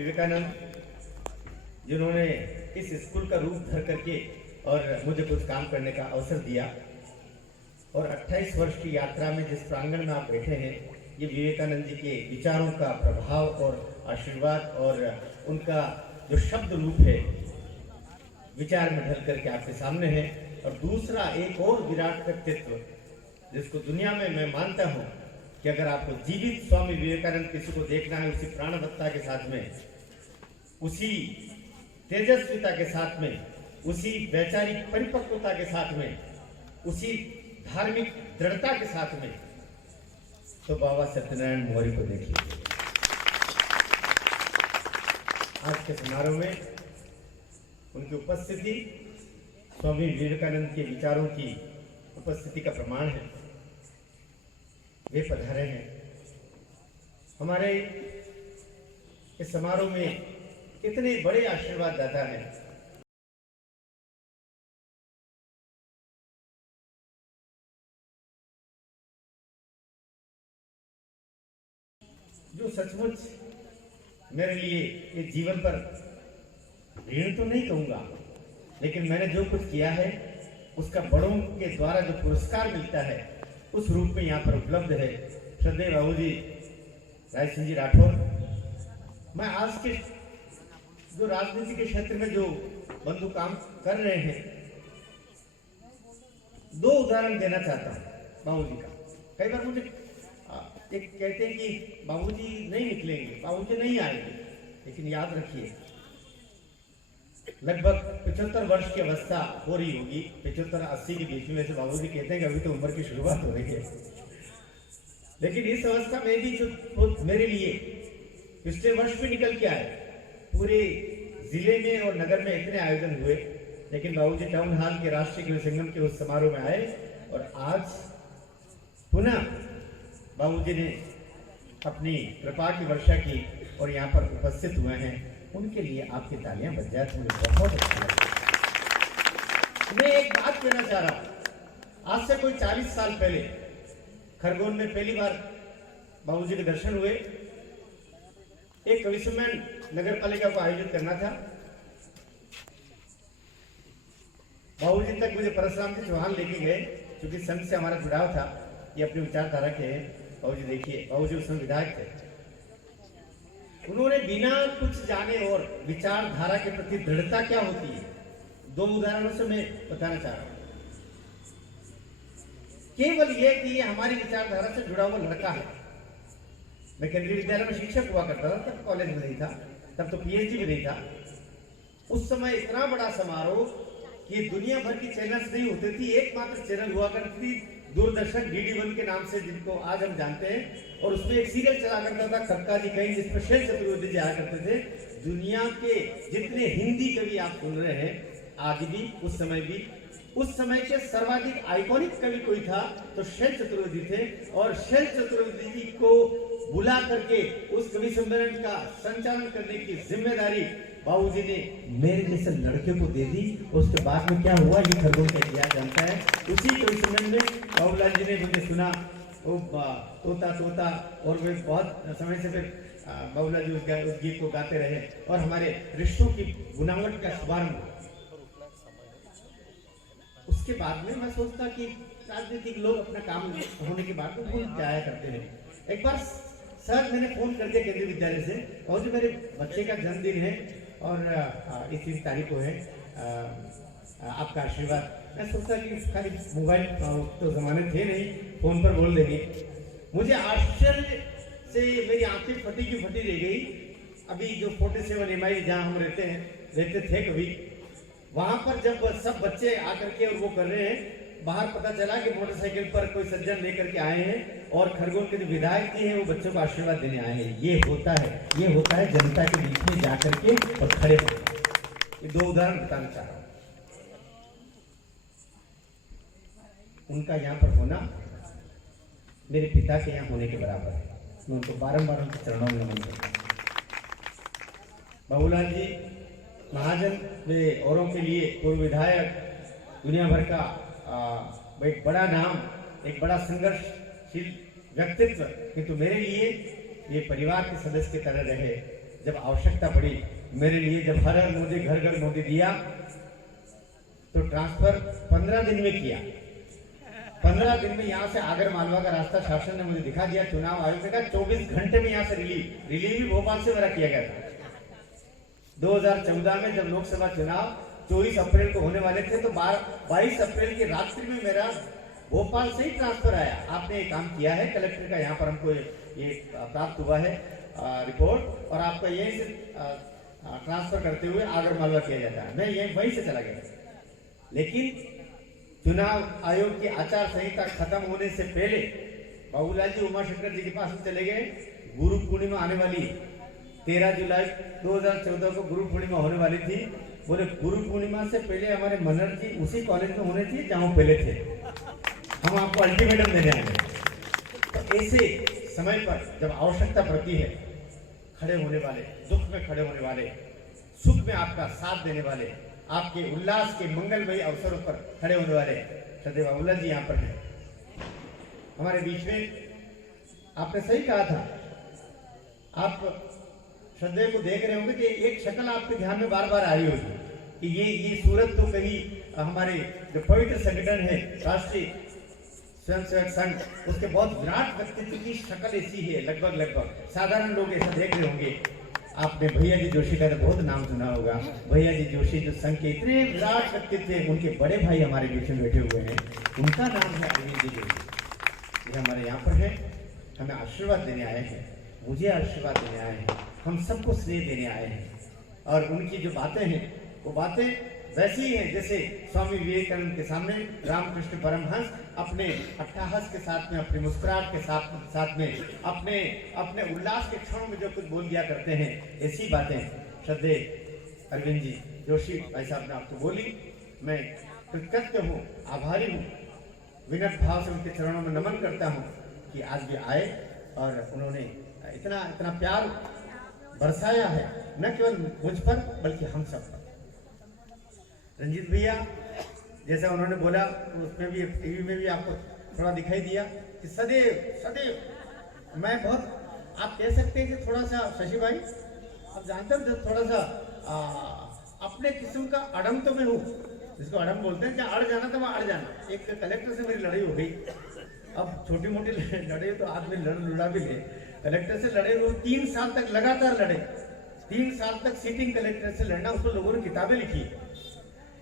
विवेकानंद जिन्होंने इस स्कूल का रूप धर करके और मुझे कुछ काम करने का अवसर दिया, और 28 वर्ष की यात्रा में जिस प्रांगण में आप बैठे हैं, ये विवेकानंद जी के विचारों का प्रभाव और आशीर्वाद और उनका जो शब्द रूप है विचार में ढल करके आपके सामने है। और दूसरा एक और विराट व्यक्तित्व जिसको दुनिया में मैं मानता हूँ कि अगर आपको जीवित स्वामी विवेकानंद किसी को देखना है, उसी प्राणवत्ता के साथ में, उसी तेजस्विता के साथ में, उसी वैचारिक परिपक्वता के साथ में, उसी धार्मिक दृढ़ता के साथ में, तो बाबा सत्यनारायण मौर्य को देखिए। आज के समारोह में उनकी उपस्थिति स्वामी विवेकानंद के विचारों की उपस्थिति का प्रमाण है। वे पधारे हैं हमारे इस समारोह में, इतने बड़े आशीर्वाद दाता हैं। जो सचमुच मेरे लिए ये जीवन पर ऋण तो नहीं कहूंगा, लेकिन मैंने जो कुछ किया है उसका बड़ों के द्वारा जो पुरस्कार मिलता है उस रूप में यहाँ पर उपलब्ध है। श्रद्धेय बाबूजी राय सिंह जी राठौर, मैं आज के जो राजनीति के क्षेत्र में जो बंधु काम कर रहे हैं, दो उदाहरण देना चाहता हूँ बाबूजी का। कई बार मुझे एक कहते हैं कि बाबूजी नहीं निकलेंगे, बाबूजी नहीं आएंगे, लेकिन याद रखिए लगभग 75 वर्ष की अवस्था हो रही होगी, 75-80 के बीच में से बाबूजी कहते हैं कि अभी तो उम्र की शुरुआत हो रही है। लेकिन इस अवस्था में भी जो मेरे लिए पिछले वर्ष भी निकल के आए, पूरे जिले में और नगर में इतने आयोजन हुए, लेकिन बाबूजी टाउन हॉल के राष्ट्रीय खेल संगम के उस समारोह में आए और आज पुनः बाबूजी ने अपनी कृपा की वर्षा की और यहाँ पर उपस्थित हुए हैं। उनके लिए आपकी तालियां बज जाए तो मुझे बहुत अच्छा लगता है। मैं एक बात कहना चाह रहा हूं, आज से कोई 40 साल पहले खरगोन में पहली बार बाबूजी के दर्शन हुए। एक कवि सम्मेलन नगर पालिका को आयोजित करना था। बाबूजी तक मुझे परशुराम जी चौहान लेके गए, क्योंकि संघ से हमारा जुड़ाव था, ये अपनी विचारधारा के हैं। बाबूजी देखिए, बाबूजी उस समय विधायक थे, उन्होंने बिना कुछ जाने और विचारधारा के प्रति दृढ़ता क्या होती है, दो उदाहरणों से मैं बताना चाह रहा हूं। केवल ये कि ये हमारी विचारधारा से जुड़ा हुआ लड़का है। मैं केंद्रीय विद्यालय में शिक्षक हुआ करता था, तब कॉलेज में नहीं था, तब तो पीएचडी में नहीं था। उस समय इतना बड़ा समारोह कि दुनिया भर की चैनल्स नहीं होती थी, एकमात्र चैनल हुआ करती थी दूरदर्शन DD1 के नाम से, जिनको आज हम जानते हैं। और उसमें एक सीरियल चला करता था कक्का जी कहीं, जिसमें शैल चतुर्वेदी जी आया करते थे। दुनिया के जितने हिंदी कवि आप सुन रहे हैं आज भी, उस समय भी, उस समय के सर्वाधिक आइकॉनिक कवि कोई था तो शैल चतुर्वेदी थे। और शैल चतुर्वेदी जी को बुला करके उस कवि सम्मेलन का संचालन करने की जिम्मेदारी बाबूजी ने मेरे जैसे लड़के को दे दी। उसके बाद में क्या हुआ ये खरगोन का इतिहास जानता है। उसी कवि सम्मेलन में बाबूलाल जी ने मुझे सुना, वो तोता तोता, और वे बहुत समय से फिर बाबूलाल जी उस गीत को गाते रहे और हमारे रिश्तों की बुनावट का शुभारंभ। उसके बाद में मैं सोचता कि राजनीतिक लोग अपना काम होने के बाद भूल जाया करते हैं। एक बार सर मैंने फोन कर दिया केंद्रीय विद्यालय से, और जो मेरे बच्चे का जन्मदिन है और इस 30 तारीख को है, आपका आशीर्वाद। मैं सोचता कि खाली मोबाइल तो जमाने थे नहीं, फोन पर बोल देंगे। मुझे आश्चर्य से मेरी आंखें फटी की फटी रह गई। अभी जो 47 MI जहाँ हम रहते थे कभी, वहां पर जब सब बच्चे आकर के और वो कर रहे हैं, बाहर पता चला कि मोटरसाइकिल पर कोई सज्जन लेकर के आए हैं और खरगोन के जो विधायक जी हैं वो बच्चों को आशीर्वाद देने आए हैं। ये होता है जनता के बीच में जाकर के और खड़े होकर। ये दो उदाहरण बताना चाह रहा हूं। उनका यहाँ पर होना मेरे पिता के यहाँ होने के बराबर है। मैं उनको बारंबार उनके चरणों में नमन करता हूं। बाबूलाल जी महाजन, वे औरों के लिए पूर्व विधायक, दुनिया भर का एक बड़ा नाम, एक बड़ा संघर्षशील व्यक्तित्व, किंतु मेरे लिए ये परिवार के सदस्य की तरह रहे। जब आवश्यकता पड़ी मेरे लिए, जब हर हर मोदी घर घर मोदी दिया, तो ट्रांसफर 15 दिन में किया। 15 दिन में यहाँ से आगर मालवा का रास्ता शासन ने मुझे दिखा दिया। चुनाव आयोग ने कहा 24 घंटे में यहाँ से रिलीव भी भोपाल से मेरा किया गया था। 2014 में जब लोकसभा चुनाव 24 अप्रैल को होने वाले थे, तो 22 अप्रैल की रात्रि में मेरा भोपाल से ही ट्रांसफर आया। आपने ये काम किया है कलेक्टर का, यहाँ पर हमको ये प्राप्त हुआ है रिपोर्ट, और आपका यहीं से ट्रांसफर करते हुए आगर मालवा किया जाता है। मैं यही वहीं से चला गया। लेकिन चुनाव आयोग की आचार संहिता खत्म होने से पहले बाबूलाल जी उमाशंकर जी के पास में चले गए। गुरु पूर्णिमा आने वाली 13 जुलाई 2014 को गुरु पूर्णिमा होने वाली थी। बोले गुरु पूर्णिमा से पहले हमारे मनर जी उसी कॉलेज में होने चाहिए जहां पहले थे, हम आपको अल्टीमेटम देने आएंगे। तो ऐसे समय पर जब आवश्यकता पड़ती है, खड़े होने वाले, दुख में खड़े होने वाले, सुख में आपका साथ देने वाले, आपके उल्लास के मंगलमयी अवसरों पर खड़े होने वाले श्रद्धेय बाबूलाल जी यहाँ पर हैं हमारे बीच में। आपने सही कहा था, आप श्रद्धेय को देख रहे होंगे कि एक शक्ल आपके ध्यान में बार बार आ रही होगी कि ये सूरत तो कहीं हमारे जो पवित्र संगठन है राष्ट्रीय स्वयंसेवक संघ, उसके बहुत विराट व्यक्तित्व की शक्ल ऐसी है। लगभग साधारण लोग ऐसा देख रहे होंगे। आपने भैया जी जोशी का तो बहुत नाम सुना होगा। भैया जी जोशी जो संघ के इतने विराट व्यक्तित्व थे, उनके बड़े भाई हमारे बीच में बैठे हुए हैं, उनका नाम है अरविंद जी जोशी। ये हमारे यहाँ पर है, हमें आशीर्वाद देने आए हैं, मुझे आशीर्वाद देने आए हैं, हम सबको स्नेह देने आए हैं। और उनकी जो बातें हैं वो बातें वैसी ही हैं जैसे स्वामी विवेकानंद के सामने रामकृष्ण परमहंस अपने अट्टहास के साथ में, अपनी मुस्कुराहट के साथ में, अपने उल्लास के क्षणों में जो कुछ बोल दिया करते हैं, ऐसी बातें श्रद्धेय अरविंद जी जोशी भाई साहब ने आपको बोली। मैं कृतज्ञ हूँ, आभारी हूँ, विनम्र भाव से उनके चरणों में नमन करता हूँ कि आज भी आए और उन्होंने इतना प्यार बरसाया है, न केवल मुझ पर बल्कि हम सब पर। रंजीत भैया जैसा उन्होंने बोला, उसमें भी टीवी में भी आपको थोड़ा दिखाई दिया कि सदैव मैं बहुत, आप कह सकते हैं कि थोड़ा सा शशि भाई आप जानते हैं थोड़ा सा अपने किस्म का अड़म तो मैं हूँ, जिसको अड़म बोलते हैं, जहाँ अड़ जाना था वहाँ अड़ जाना। एक कलेक्टर से मेरी लड़ाई हो गई, अब छोटी मोटी लड़ाई तो आदमी लड़ा भी ले, कलेक्टर से लड़े वो 3 साल तक लगातार लड़े, 3 साल तक सिटिंग कलेक्टर से लड़ना, उसको लोगों ने किताबें लिखी।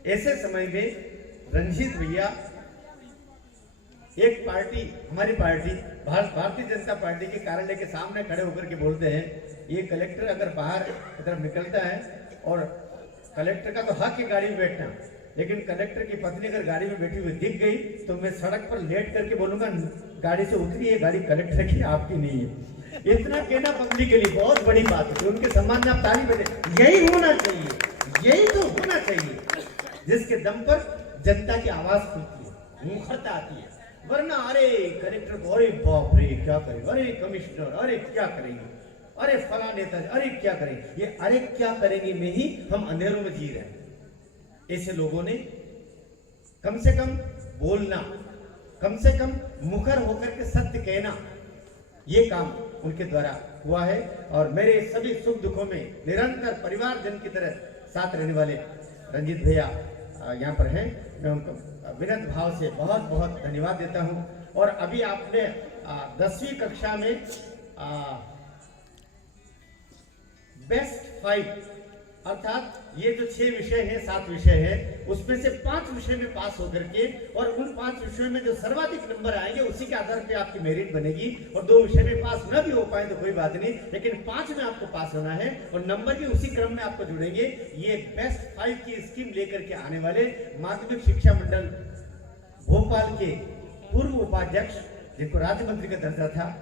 ऐसे समय में रंजीत भैया एक पार्टी, हमारी पार्टी भारतीय जनता पार्टी के कार्यालय के सामने खड़े होकर के बोलते हैं, ये कलेक्टर अगर बाहर की तरफ निकलता है, और कलेक्टर का तो हक है गाड़ी में बैठना, लेकिन कलेक्टर की पत्नी अगर गाड़ी में बैठी हुई दिख गई तो मैं सड़क पर लेट करके बोलूंगा गाड़ी से उतरी, ये गाड़ी कलेक्टर की आपकी नहीं है। इतना कहना पब्लिक के लिए बहुत बड़ी बात है। उनके सम्मान में आप ताली बजे, यही होना चाहिए, यही तो होना चाहिए जिसके दम पर जनता की आवाज खुलती है, मुखरता आती है। वरना अरे कलेक्टर को, अरे बाप रे क्या करेंगे, अरे कमिश्नर, अरे क्या करेंगे, अरे फला नेता, अरे क्या करेंगे, ये अरे क्या करेंगे में ही हम अंधेरों में जी रहे हैं। ऐसे लोगों ने कम से कम बोलना, कम से कम मुखर होकर के सत्य कहना, ये काम उनके द्वारा हुआ है। और मेरे सभी सुख दुखों में निरंतर परिवारजन की तरह साथ रहने वाले रंजीत भैया यहाँ पर हैं, मैं उनको विनम्र भाव से बहुत बहुत धन्यवाद देता हूँ। और अभी आपने 10वीं कक्षा में बेस्ट 5 अर्थात ये जो 6 विषय हैं, 7 विषय है, उसमें से 5 विषय में पास होकर के, और उन 5 विषयों में जो सर्वाधिक नंबर आएंगे उसी के आधार पे आपकी मेरिट बनेगी। और 2 विषय में पास न भी हो पाए तो कोई बात नहीं, लेकिन 5 में आपको पास होना है और नंबर भी उसी क्रम में आपको जुड़ेंगे। ये बेस्ट 5 की स्कीम लेकर के आने वाले माध्यमिक शिक्षा मंडल भोपाल के पूर्व उपाध्यक्ष, जिनको राज्य मंत्री का दर्जा था,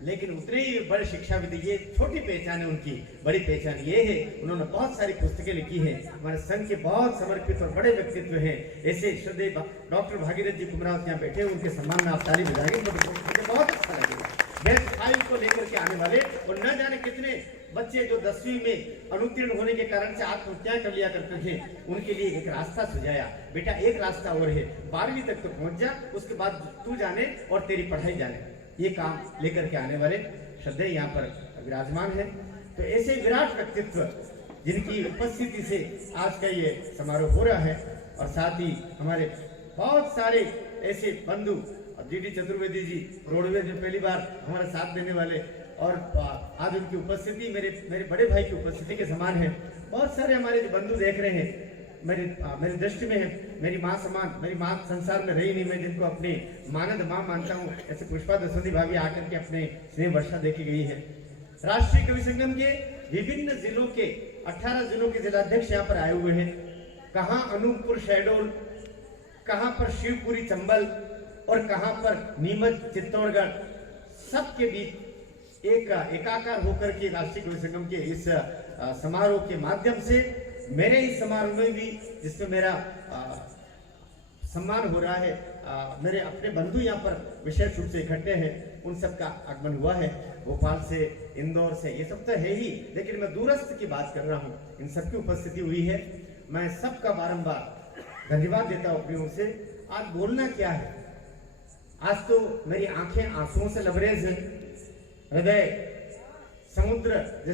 लेकिन उतने ही बड़े शिक्षाविद, ये छोटी पहचान है उनकी, बड़ी पहचान ये है उन्होंने बहुत सारी पुस्तकें लिखी हैं, हमारे संघ के बहुत समर्पित और बड़े व्यक्तित्व हैं। ऐसे श्रद्धेय डॉक्टर भागीरथ जी कुमरावत यहाँ बैठे, उनके सम्मान में आप ताली बजाएंगे तो मुझे बहुत अच्छा लगेगा। बेस्ट 5 को लेकर के आने वाले, और न जाने कितने बच्चे जो 10वीं में अनुत्तीर्ण होने के कारण से आत्महत्या कर लिया करते थे, उनके लिए एक रास्ता सुझाया, बेटा एक रास्ता और है, 12वीं तक तो पहुंच जा, उसके बाद तू जाने और तेरी पढ़ाई जाने। ये काम लेकर के आने वाले श्रद्धेय यहाँ पर विराजमान है। तो ऐसे विराट व्यक्तित्व जिनकी उपस्थिति से आज का ये समारोह हो रहा है, और साथ ही हमारे बहुत सारे ऐसे बंधु, जीडी चतुर्वेदी जी रोडवेज में पहली बार हमारा साथ देने वाले, और आज उनकी उपस्थिति मेरे बड़े भाई की उपस्थिति के समान है। बहुत सारे हमारे जो बंधु देख रहे हैं, मेरी दृष्टि में है, मेरी माँ समान, मेरी माँ संसार में रही नहीं, मैं जिनको अपनी मानद माँ मानता हूँ, ऐसे पुष्पा दसोदी भाभी आकर के अपने स्नेह वर्षा देके गई है। राष्ट्रीय कवि संगम के विभिन्न जिलों के 18 जिलों के जिलाध्यक्ष यहाँ पर आए हुए हैं। कहाँ अनूपपुर शहडोल, कहाँ पर शिवपुरी चंबल, और कहाँ पर नीमच चित्तौड़गढ़, सबके बीच एकाकार होकर के राष्ट्रीय कवि संगम के इस समारोह के माध्यम से मेरे इस समारोह में भी, जिसमें मेरा सम्मान हो रहा है, मेरे अपने बंधु यहाँ पर विशेष रूप से इकट्ठे हैं, उन सब का आगमन हुआ है। भोपाल से, इंदौर से, ये सब तो है ही, लेकिन मैं दूरस्थ की बात कर रहा हूँ, इन सबकी उपस्थिति हुई है। मैं सबका बारंबार धन्यवाद देता हूँ अपनी ओर से। आज बोलना क्या है, आज तो मेरी आंखें आंसुओं से लबरेज हैं, हृदय समुद्र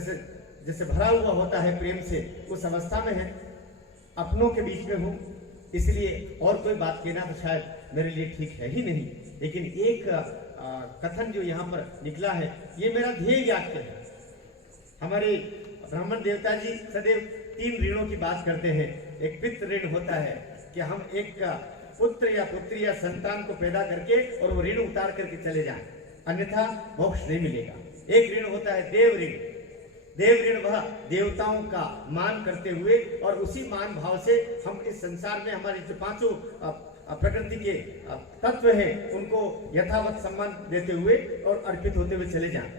जैसे भरा हुआ होता है प्रेम से, उस अवस्था में है, अपनों के बीच में हूँ, इसलिए और कोई बात कहना तो शायद मेरे लिए ठीक है ही नहीं। लेकिन एक कथन जो यहाँ पर निकला है, ये मेरा ध्येय वाक्य है। हमारे ब्राह्मण देवता जी सदैव 3 ऋणों की बात करते हैं। एक पितृ ऋण होता है कि हम एक पुत्र या पुत्री या संतान को पैदा करके और वो ऋण उतार करके चले जाएं, अन्यथा मोक्ष नहीं मिलेगा। एक ऋण होता है देव ऋण। देव ऋण वह देवताओं का मान करते हुए और उसी मान भाव से हम इस संसार में हमारे जो 5 प्रकृति के तत्व हैं उनको यथावत सम्मान देते हुए और अर्पित होते हुए चले जाएं।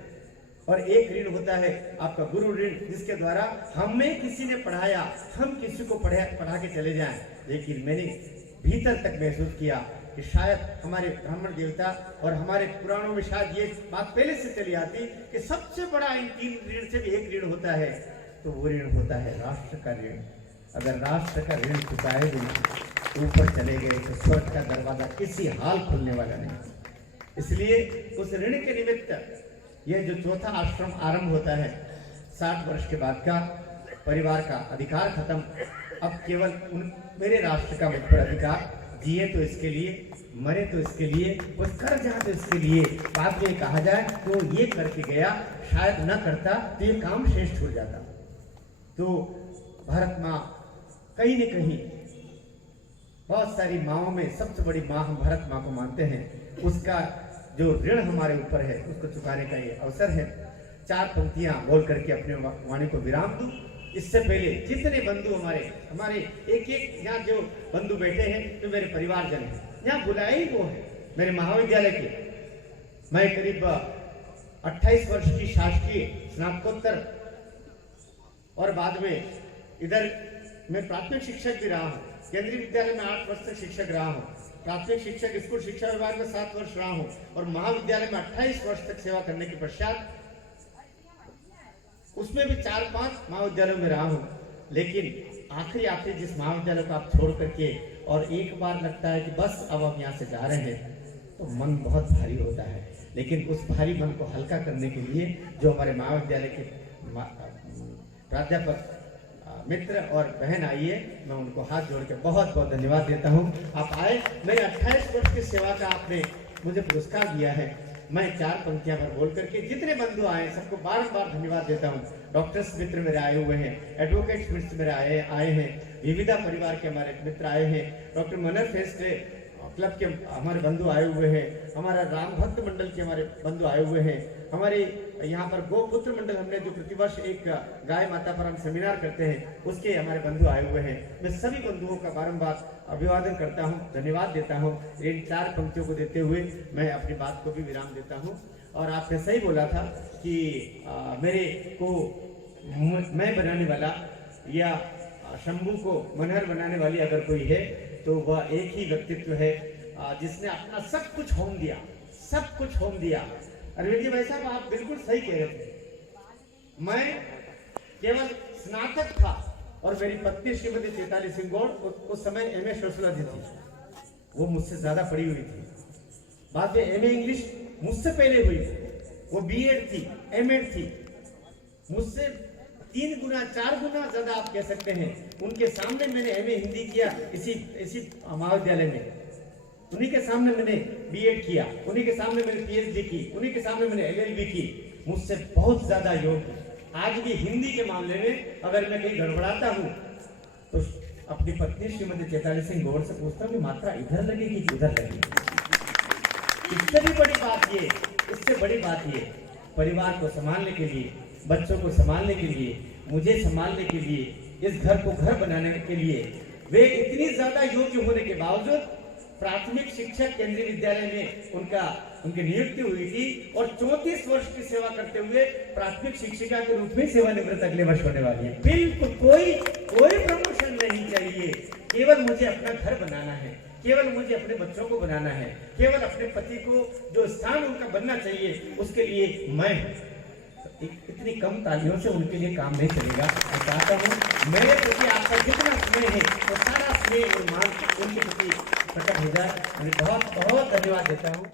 और एक ऋण होता है आपका गुरु ऋण, जिसके द्वारा हमें किसी ने पढ़ाया, हम किसी को पढ़ा के चले जाएं। लेकिन मैंने भीतर तक महसूस किया कि शायद हमारे ब्राह्मण देवता और हमारे पुराणों में शायद ये बात पहले से चली आती कि सबसे बड़ा इन 3 ऋण से भी एक ऋण होता है, तो वो ऋण होता है राष्ट्र का ऋण। अगर राष्ट्र का ऋण चुकाए बिना ऊपर चले गए तो स्वर्ग का दरवाजा किसी हाल खुलने वाला नहीं। इसलिए उस ऋण के निमित्त यह जो चौथा आश्रम आरंभ होता है, 60 वर्ष के बाद का परिवार का अधिकार खत्म, अब केवल मेरे राष्ट्र का मुझ पर अधिकार। जिए तो इसके लिए, मरे तो इसके लिए, वो कर जाए तो इसके लिए। बाद में कहा जाए तो ये करके गया, शायद न करता तो ये काम शेष छूट जाता। तो भारत माँ कहीं न कहीं, बहुत सारी माँओं में सबसे बड़ी माँ हम भारत माँ को मानते हैं, उसका जो ऋण हमारे ऊपर है उसको चुकाने का ये अवसर है। 4 पंक्तियां बोल करके अपने वाणी को विराम दूं। इससे पहले जितने बंधु हमारे एक यहाँ जो बंधु बैठे हैं तो मेरे परिवारजन हैं, यहाँ बुलाए ही वो है मेरे महाविद्यालय के। मैं करीब 28 वर्ष की शासकीय स्नातकोत्तर और बाद में इधर मैं प्राथमिक शिक्षक भी रहा हूँ, केंद्रीय विद्यालय में 8 वर्ष तक शिक्षक रहा हूँ, प्राथमिक शिक्षक स्कूल शिक्षा विभाग में 7 वर्ष रहा हूँ और महाविद्यालय में 28 वर्ष तक सेवा करने के पश्चात उसमें भी 4-5 महाविद्यालयों में रहा हूँ। लेकिन आखिरी जिस महाविद्यालय को आप छोड़ करके और एक बार लगता है कि बस अब हम यहाँ से जा रहे हैं, तो मन बहुत भारी होता है। लेकिन उस भारी मन को हल्का करने के लिए जो हमारे महाविद्यालय के प्राध्यापक मित्र और बहन आई है, मैं उनको हाथ जोड़ के बहुत बहुत धन्यवाद देता हूँ। आप आए, मेरे 28 वर्ष की सेवा का आपने मुझे पुरस्कार दिया है। मैं 4 पंक्तियां पर बोल करके जितने बंधु आए सबको बार-बार धन्यवाद देता हूँ। डॉक्टर्स मित्र मेरे आए हुए हैं, एडवोकेट्स मित्र मेरे आए हैं, विविधा परिवार के हमारे मित्र आए हैं, डॉक्टर मनर फेस्ट क्लब के हमारे बंधु आए हुए हैं, हमारा राम भक्त मंडल के हमारे बंधु आए हुए हैं, हमारे यहाँ पर गोपुत्र मंडल हमने जो प्रतिवर्ष एक गाय माता पर हम सेमिनार करते हैं उसके हमारे बंधु आए हुए हैं। मैं सभी बंधुओं का बारंबार अभिवादन करता हूँ, धन्यवाद देता हूँ। इन 4 पंक्तियों को देते हुए मैं अपनी बात को भी विराम देता हूँ। और आपने सही बोला था कि मेरे को मैं बनाने वाला या शंभू को मनहर बनाने वाली अगर कोई है तो वह एक ही व्यक्तित्व है जिसने अपना सब कुछ होम दिया, सब कुछ होम दिया। अरविंद जी भाई साहब, आप बिल्कुल सही कह रहे थे। मैं केवल स्नातक था और मेरी पत्नी श्रीमती चैताली सिंह गौड़ उस समय एमए सोशियोलॉजी थी, वो मुझसे ज्यादा पढ़ी हुई थी। बाद में एमए इंग्लिश मुझसे पहले हुई, वो बीएड थी, एमएड थी। मुझसे 3 गुना 4 गुना ज्यादा आप कह सकते हैं। उनके सामने मैंने एमए हिंदी किया इसी महाविद्यालय में, उन्हीं के सामने मैंने बीएड किया, उन्हीं के सामने मैंने पीएचडी की, उन्हीं के सामने मैंने एलएलबी की। मुझसे बहुत ज्यादा योग्य। आज भी हिंदी के मामले में अगर मैं कहीं गड़बड़ाता हूँ तो अपनी पत्नी श्रीमती चैताली सिंह गौड़ से पूछता हूँ कि मात्रा इधर लगेगी कि उधर लगेगी। इससे भी बड़ी बात ये, इससे बड़ी बात ये, परिवार को संभालने के लिए, बच्चों को संभालने के लिए, मुझे संभालने के लिए, इस घर को घर बनाने के लिए वे इतनी ज्यादा योग्य होने के बावजूद प्राथमिक शिक्षक केंद्रीय विद्यालय में उनकी नियुक्ति हुई थी और 34 वर्ष की सेवा करते हुए प्राथमिक शिक्षिका के रूप में सेवानिवृत्त अगले वर्ष होने वाली है। बिल्कुल कोई प्रमोशन नहीं चाहिए, केवल मुझे अपना घर बनाना है, केवल मुझे अपने बच्चों को बनाना है, केवल अपने पति को जो स्थान उनका बनना चाहिए उसके लिए मैं इतनी कम तालियों से उनके लिए काम नहीं चलेगा। मैं चाहता हूँ मेरे प्रति आपका जितना स्नेह है वो सारा स्नेह और मान उनके प्रति प्रकट हो जाए। मैं बहुत बहुत धन्यवाद देता हूँ।